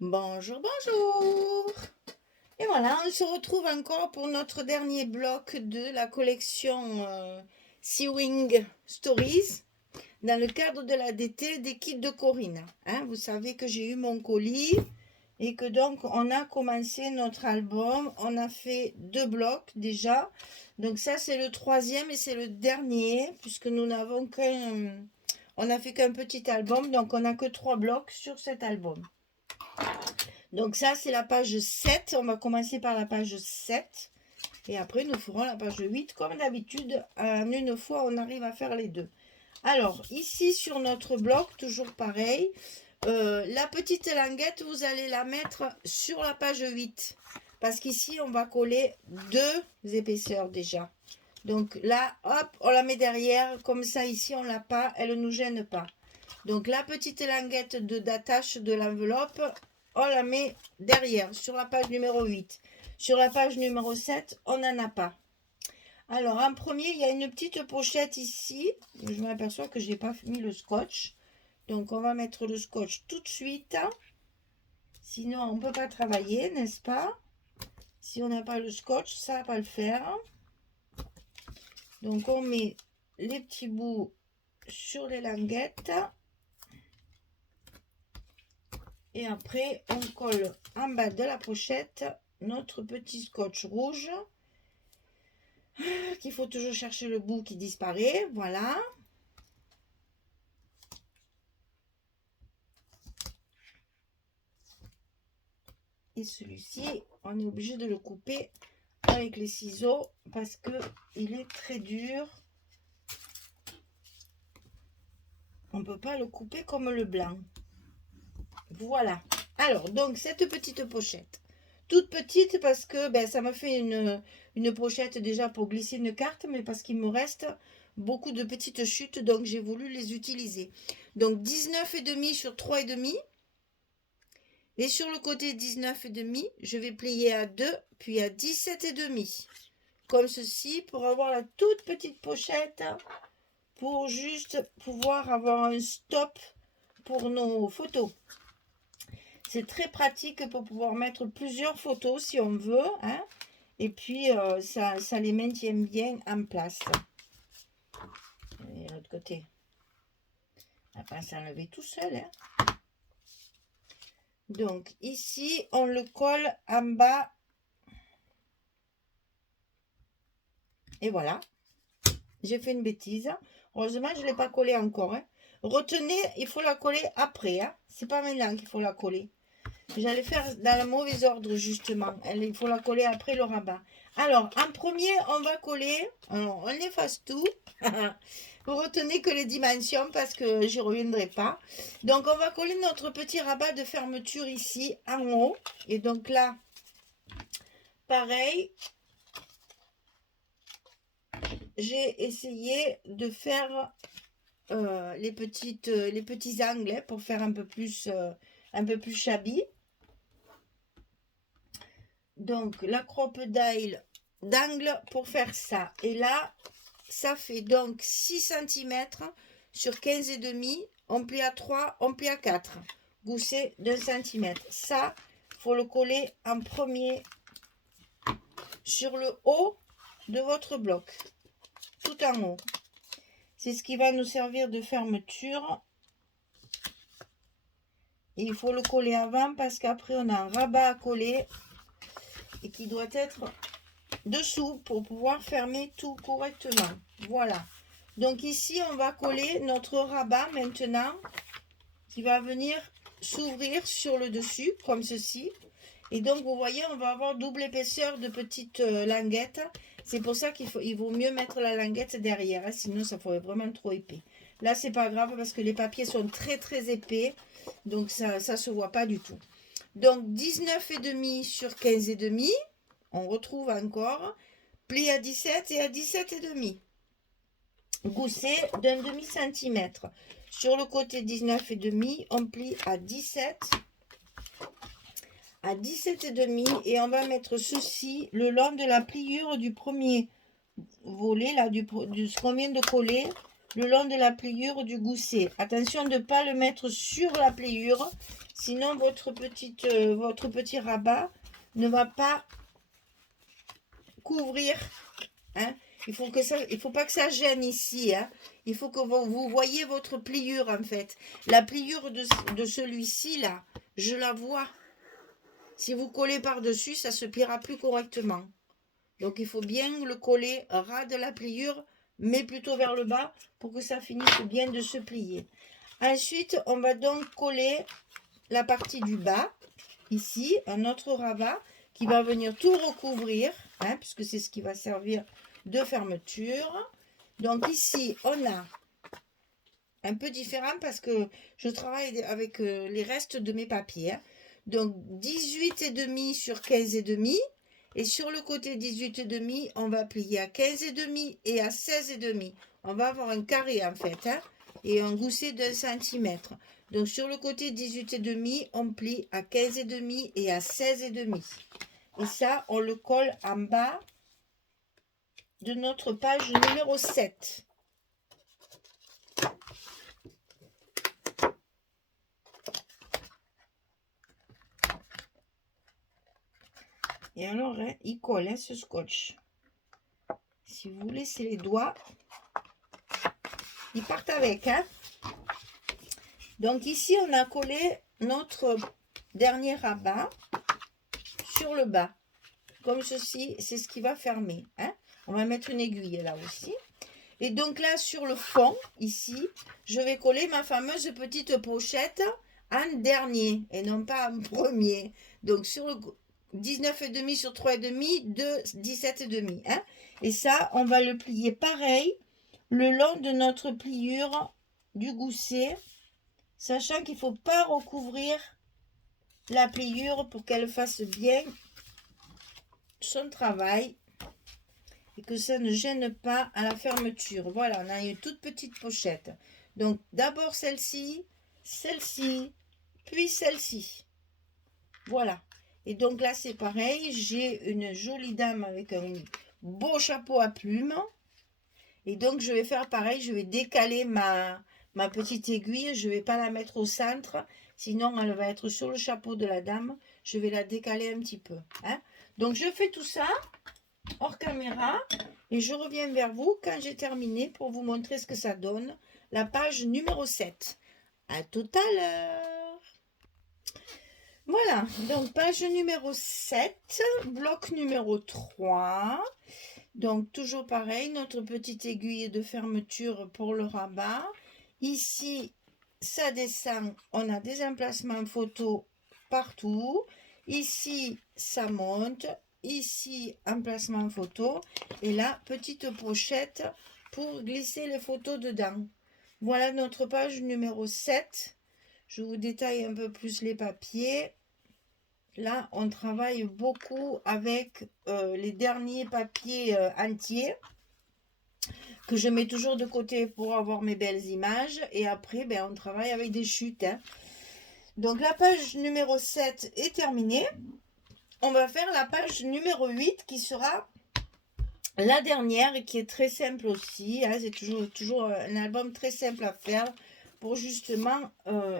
Bonjour, bonjour. Et voilà, on se retrouve encore pour notre dernier bloc de la collection Sewing Stories dans le cadre de la DT des kits de Corinne. Hein, vous savez que j'ai eu mon colis et que donc on a commencé notre album. On a fait 2 blocs déjà. Donc ça c'est le troisième et c'est le dernier puisque nous n'avons qu'un... On a fait qu'un petit album, donc on n'a que 3 blocs sur cet album. Donc ça, c'est la page 7. On va commencer par la page 7. Et après, nous ferons la page 8. Comme d'habitude, en une fois, on arrive à faire les deux. Alors, ici, sur notre bloc, toujours pareil. La petite languette, vous allez la mettre sur la page 8. Parce qu'ici, on va coller 2 épaisseurs déjà. Donc là, hop, on la met derrière. Comme ça, ici, on l'a pas. Elle ne nous gêne pas. Donc la petite languette d'attache de l'enveloppe, on la met derrière, sur la page numéro 8. Sur la page numéro 7, on n'en a pas. Alors, en premier, il y a une petite pochette ici. Je m'aperçois que je n'ai pas mis le scotch. Donc, on va mettre le scotch tout de suite. Sinon, on ne peut pas travailler, n'est-ce pas? Si on n'a pas le scotch, ça ne va pas le faire. Donc, on met les petits bouts sur les languettes. Et après, on colle en bas de la pochette notre petit scotch rouge. Qu'il faut toujours chercher le bout qui disparaît. Voilà. Et celui-ci, on est obligé de le couper avec les ciseaux parce qu'il est très dur. On ne peut pas le couper comme le blanc. Voilà. Alors, donc, cette petite pochette. Toute petite parce que ça me fait une pochette déjà pour glisser une carte, mais parce qu'il me reste beaucoup de petites chutes, donc j'ai voulu les utiliser. Donc 19,5 sur 3,5. Et sur le côté 19,5, je vais plier à 2, puis à 17,5. Comme ceci, pour avoir la toute petite pochette, pour juste pouvoir avoir un stop pour nos photos. C'est très pratique pour pouvoir mettre plusieurs photos si on veut. Hein. Et puis, ça les maintient bien en place. Et l'autre côté. On va pas s'enlever tout seul. Hein. Donc, ici, on le colle en bas. Et voilà. J'ai fait une bêtise. Heureusement, je ne l'ai pas collé encore. Hein. Retenez, il faut la coller après. Hein. C'est pas maintenant qu'il faut la coller. J'allais faire dans le mauvais ordre, justement. Il faut la coller après le rabat. Alors, en premier, on va coller. Alors, on efface tout. Vous retenez que les dimensions parce que j'y reviendrai pas. Donc, on va coller notre petit rabat de fermeture ici, en haut. Et donc là, pareil. J'ai essayé de faire les petits angles pour faire un peu plus shabby. Donc la croppe d'angle pour faire ça. Et là, ça fait donc 6 cm sur 15,5. On plie à 3, on plie à 4. Gousset d'1 cm. Ça, il faut le coller en premier sur le haut de votre bloc. Tout en haut. C'est ce qui va nous servir de fermeture. Et il faut le coller avant parce qu'après on a un rabat à coller et qui doit être dessous pour pouvoir fermer tout correctement. Voilà. Donc ici on va coller notre rabat maintenant qui va venir s'ouvrir sur le dessus comme ceci. Et donc vous voyez on va avoir double épaisseur de petites languettes. C'est pour ça qu'il vaut mieux mettre la languette derrière, hein, sinon ça ferait vraiment trop épais. Là c'est pas grave parce que les papiers sont très très épais, donc ça se voit pas du tout. Donc 19,5 sur 15,5, on retrouve encore, pli à 17 et à 17,5. Gousset d'un demi-centimètre. Sur le côté 19,5, on plie à 17 à 17,5 et on va mettre ceci le long de la pliure du premier volet là de ce qu'on vient de coller, le long de la pliure du gousset. Attention de ne pas le mettre sur la pliure, Sinon, votre petit rabat ne va pas couvrir. Hein. Il faut pas que ça gêne ici. Hein. Il faut que vous voyez votre pliure en fait. La pliure de celui-ci là, je la vois. Si vous collez par-dessus, ça se pliera plus correctement. Donc il faut bien le coller ras de la pliure, mais plutôt vers le bas pour que ça finisse bien de se plier. Ensuite, on va donc coller la partie du bas. Ici, un autre rabat qui va venir tout recouvrir, hein, puisque c'est ce qui va servir de fermeture. Donc ici, on a un peu différent parce que je travaille avec les restes de mes papiers. Hein. Donc 18,5 sur 15,5. Et sur le côté 18,5, on va plier à 15,5 et à 16,5. On va avoir un carré en fait, hein, et un gousset d'1 centimètre. Donc sur le côté 18,5, on plie à 15,5 et à 16,5. Et ça, on le colle en bas de notre page numéro 7. Et alors, hein, il colle hein, ce scotch. Si vous laissez les doigts, ils partent avec. Hein. Donc ici, on a collé notre dernier rabat sur le bas. Comme ceci, c'est ce qui va fermer. Hein. On va mettre une aiguille là aussi. Et donc là, sur le fond, ici, je vais coller ma fameuse petite pochette en dernier et non pas en premier. Donc sur le 19,5 sur 3,5 de 17,5. Hein. Et ça, on va le plier pareil le long de notre pliure du gousset, sachant qu'il ne faut pas recouvrir la pliure pour qu'elle fasse bien son travail et que ça ne gêne pas à la fermeture. Voilà, on a une toute petite pochette. Donc d'abord celle-ci, puis celle-ci. Voilà. Et donc là, c'est pareil. J'ai une jolie dame avec un beau chapeau à plumes. Et donc, je vais faire pareil. Je vais décaler ma petite aiguille. Je ne vais pas la mettre au centre. Sinon, elle va être sur le chapeau de la dame. Je vais la décaler un petit peu. Hein. Donc, je fais tout ça hors caméra. Et je reviens vers vous quand j'ai terminé pour vous montrer ce que ça donne. La page numéro 7. À tout à l'heure. Voilà, donc page numéro 7, bloc numéro 3. Donc toujours pareil, notre petite aiguille de fermeture pour le rabat. Ici, ça descend, on a des emplacements photo partout. Ici, ça monte. Ici, emplacement photo. Et là, petite pochette pour glisser les photos dedans. Voilà notre page numéro 7. Je vous détaille un peu plus les papiers. Là, on travaille beaucoup avec les derniers papiers entiers que je mets toujours de côté pour avoir mes belles images. Et après, ben, on travaille avec des chutes. Hein. Donc, la page numéro 7 est terminée. On va faire la page numéro 8 qui sera la dernière et qui est très simple aussi. Hein. C'est toujours un album très simple à faire pour justement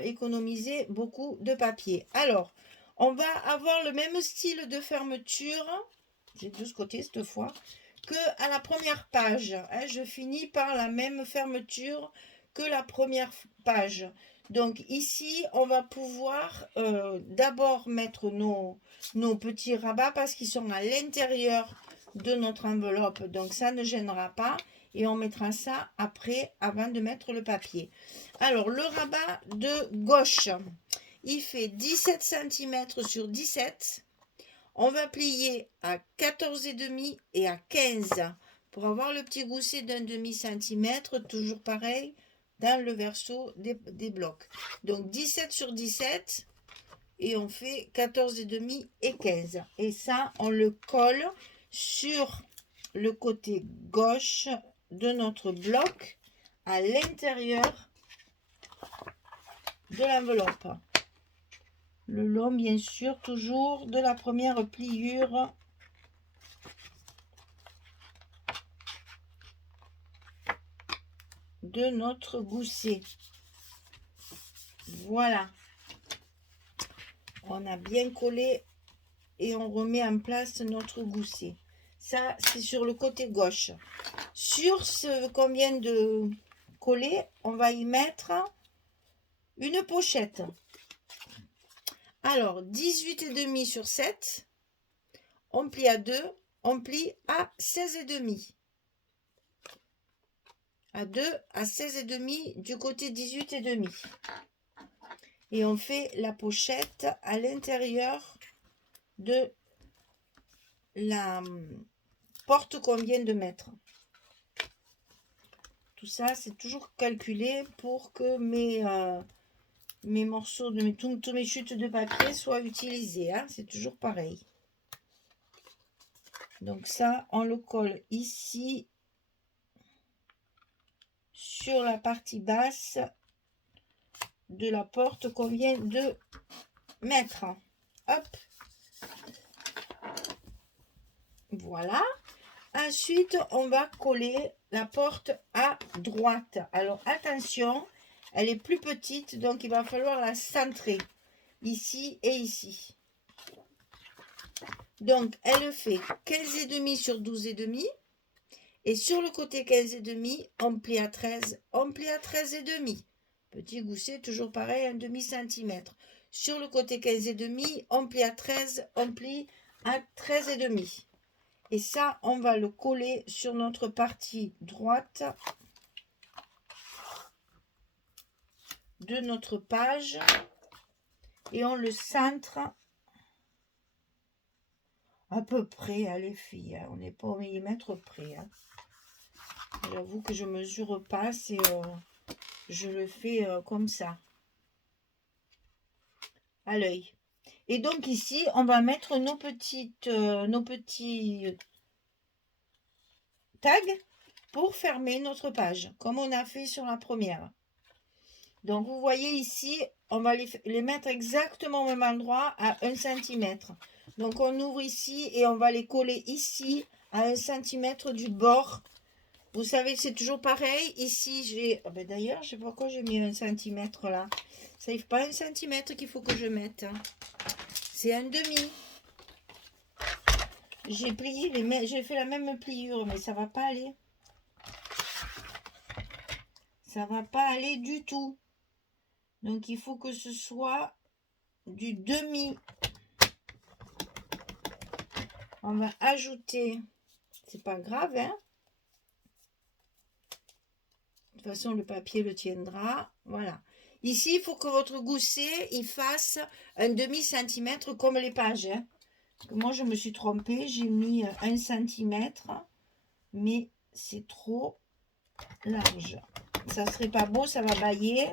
économiser beaucoup de papier. Alors, on va avoir le même style de fermeture, j'ai de ce côté cette fois, que à la première page. Hein. Je finis par la même fermeture que la première page. Donc ici, on va pouvoir d'abord mettre nos petits rabats parce qu'ils sont à l'intérieur de notre enveloppe. Donc ça ne gênera pas. Et on mettra ça après, avant de mettre le papier. Alors, le rabat de gauche, il fait 17 cm sur 17. On va plier à 14,5 et à 15 pour avoir le petit gousset d'un demi-centimètre, toujours pareil, dans le verso des blocs. Donc 17 sur 17 et on fait 14,5 et 15. Et ça, on le colle sur le côté gauche de notre bloc à l'intérieur de l'enveloppe. Le long, bien sûr, toujours de la première pliure de notre gousset. Voilà. On a bien collé et on remet en place notre gousset. Ça, c'est sur le côté gauche. Sur ce qu'on vient de coller, on va y mettre une pochette. Alors, 18,5 sur 7, on plie à 2, on plie à 16,5. À 2 à 16,5 du côté 18,5. Et on fait la pochette à l'intérieur de la porte qu'on vient de mettre. Tout ça, c'est toujours calculé pour que mes morceaux, tous mes chutes de papier soient utilisés. Hein, c'est toujours pareil. Donc ça, on le colle ici sur la partie basse de la porte qu'on vient de mettre. Hop. Voilà. Ensuite, on va coller la porte à droite. Alors, attention, elle est plus petite, donc il va falloir la centrer ici et ici. Donc, elle fait 15,5 sur 12,5. Et sur le côté 15,5, on plie à 13, on plie à 13,5. Petit gousset, toujours pareil, un demi-centimètre. Sur le côté 15,5, on plie à 13, on plie à 13,5. Et ça, on va le coller sur notre partie droite de notre page. Et on le centre à peu près, hein, les filles. Hein. On n'est pas au millimètre près. Hein. J'avoue que je ne mesure pas, je le fais comme ça, à l'œil. Et donc ici, on va mettre nos petits tags pour fermer notre page, comme on a fait sur la première. Donc vous voyez ici, on va les mettre exactement au même endroit à 1 cm. Donc on ouvre ici et on va les coller ici à 1 cm du bord. Vous savez, c'est toujours pareil. Ici, j'ai... Oh ben d'ailleurs, je sais pas pourquoi j'ai mis 1 cm là. Ça n'est pas 1 cm qu'il faut que je mette. Hein. C'est un demi. J'ai plié, j'ai fait la même pliure, mais ça va pas aller. Ça va pas aller du tout. Donc, il faut que ce soit du demi. On va ajouter... C'est pas grave, hein. De toute façon, le papier le tiendra. Voilà. Ici, il faut que votre gousset, il fasse un demi-centimètre comme les pages. Hein. Parce que moi, je me suis trompée. J'ai mis 1 cm. Mais c'est trop large. Ça serait pas beau, ça va bailler.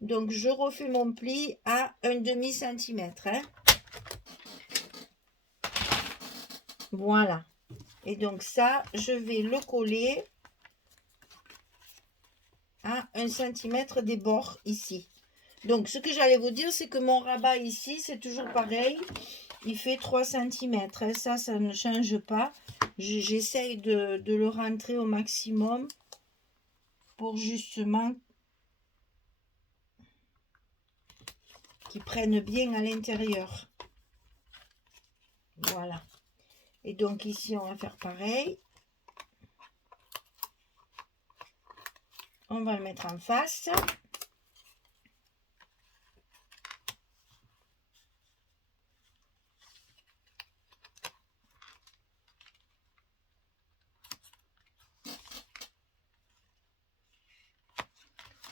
Donc, je refais mon pli à un demi-centimètre. Hein. Voilà. Et donc, ça, je vais le coller à 1 cm des bords ici. Donc, ce que j'allais vous dire, c'est que mon rabat ici, c'est toujours pareil. Il fait 3 cm. Hein. Ça ne change pas. J'essaye de le rentrer au maximum pour justement qu'il prenne bien à l'intérieur. Voilà. Et donc, ici, on va faire pareil. On va le mettre en face.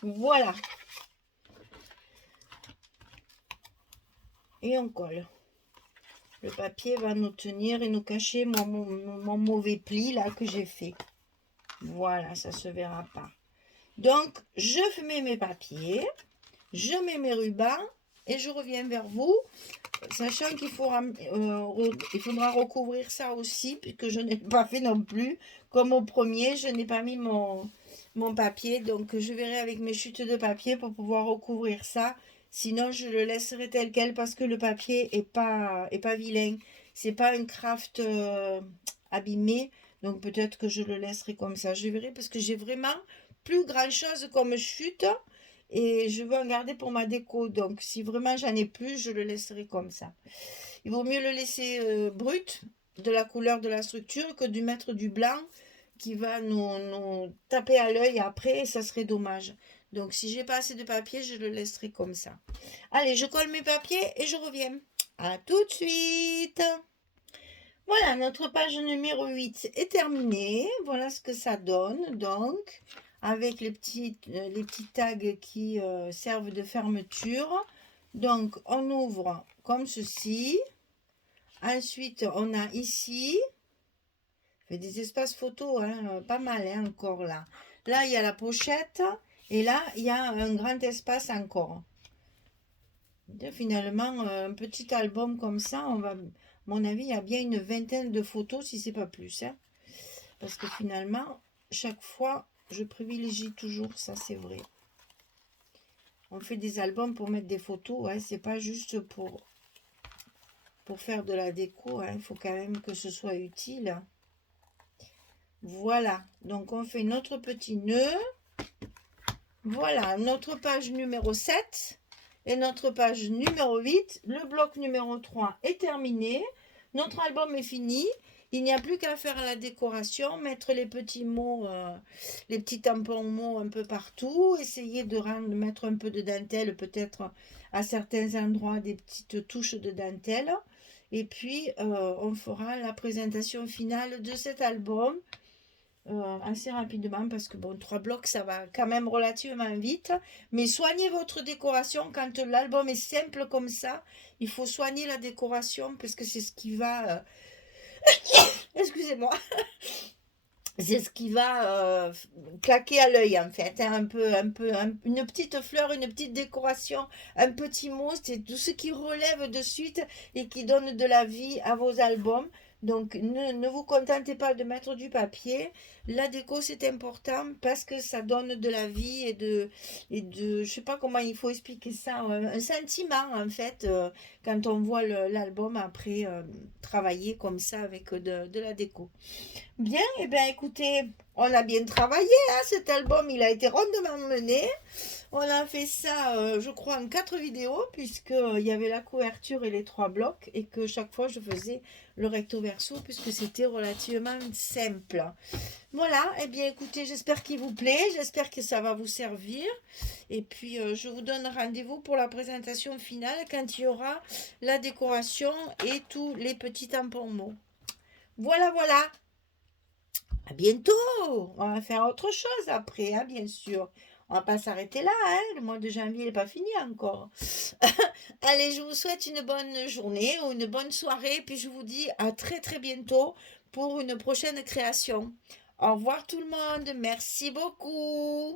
Voilà. Et on colle. Le papier va nous tenir et nous cacher mon mauvais pli là que j'ai fait. Voilà, ça se verra pas. Donc, je mets mes papiers, je mets mes rubans et je reviens vers vous, sachant qu'il faudra recouvrir ça aussi, puisque je n'ai pas fait non plus. Comme au premier, je n'ai pas mis mon papier, donc je verrai avec mes chutes de papier pour pouvoir recouvrir ça. Sinon, je le laisserai tel quel parce que le papier est pas vilain. C'est pas un craft abîmé, donc peut-être que je le laisserai comme ça. Je verrai parce que j'ai vraiment plus grand chose comme chute et je veux en garder pour ma déco. Donc, si vraiment j'en ai plus, je le laisserai comme ça. Il vaut mieux le laisser brut, de la couleur de la structure, que de mettre du blanc qui va nous taper à l'œil après, et ça serait dommage. Donc, si j'ai pas assez de papier, je le laisserai comme ça. Allez, je colle mes papiers et je reviens. À tout de suite. Voilà, notre page numéro 8 est terminée. Voilà ce que ça donne, donc, avec les petits tags qui servent de fermeture. Donc, on ouvre comme ceci. Ensuite, on a ici, fait des espaces photos, hein, pas mal hein, encore là. Là, il y a la pochette et là, il y a un grand espace encore. Finalement, un petit album comme ça, on va, à mon avis, il y a bien une vingtaine de photos, si c'est pas plus. Hein, parce que finalement, chaque fois, je privilégie toujours, ça c'est vrai. On fait des albums pour mettre des photos, hein, c'est pas juste pour faire de la déco, hein, il faut quand même que ce soit utile. Voilà, donc on fait notre petit nœud. Voilà, notre page numéro 7 et notre page numéro 8. Le bloc numéro 3 est terminé. Notre album est fini. Il n'y a plus qu'à faire la décoration, mettre les petits mots, les petits tampons mots un peu partout, essayer de mettre un peu de dentelle, peut-être à certains endroits des petites touches de dentelle. Et puis, on fera la présentation finale de cet album assez rapidement parce que bon, 3 blocs, ça va quand même relativement vite. Mais soignez votre décoration quand l'album est simple comme ça. Il faut soigner la décoration parce que c'est ce qui va... excusez-moi. C'est ce qui va claquer à l'œil en fait, hein, une petite fleur, une petite décoration, un petit mot, c'est tout ce qui relève de suite et qui donne de la vie à vos albums. Donc ne vous contentez pas de mettre du papier. La déco c'est important parce que ça donne de la vie je sais pas comment il faut expliquer ça, un sentiment en fait quand on voit l'album après travailler comme ça avec de la déco. Bien, et bien écoutez, on a bien travaillé, hein, cet album, il a été rondement mené. On a fait ça, je crois, en 4 vidéos, puisqu'il y avait la couverture et les 3 blocs, et que chaque fois je faisais le recto verso, puisque c'était relativement simple. Voilà, et bien écoutez, j'espère qu'il vous plaît, j'espère que ça va vous servir. Et puis, je vous donne rendez-vous pour la présentation finale, quand il y aura la décoration et tous les petits tampons mots. Voilà, voilà. À bientôt. On va faire autre chose après, hein, bien sûr. On va pas s'arrêter là, hein. Le mois de janvier n'est pas fini encore. Allez, je vous souhaite une bonne journée ou une bonne soirée. Puis je vous dis à très très bientôt pour une prochaine création. Au revoir tout le monde. Merci beaucoup.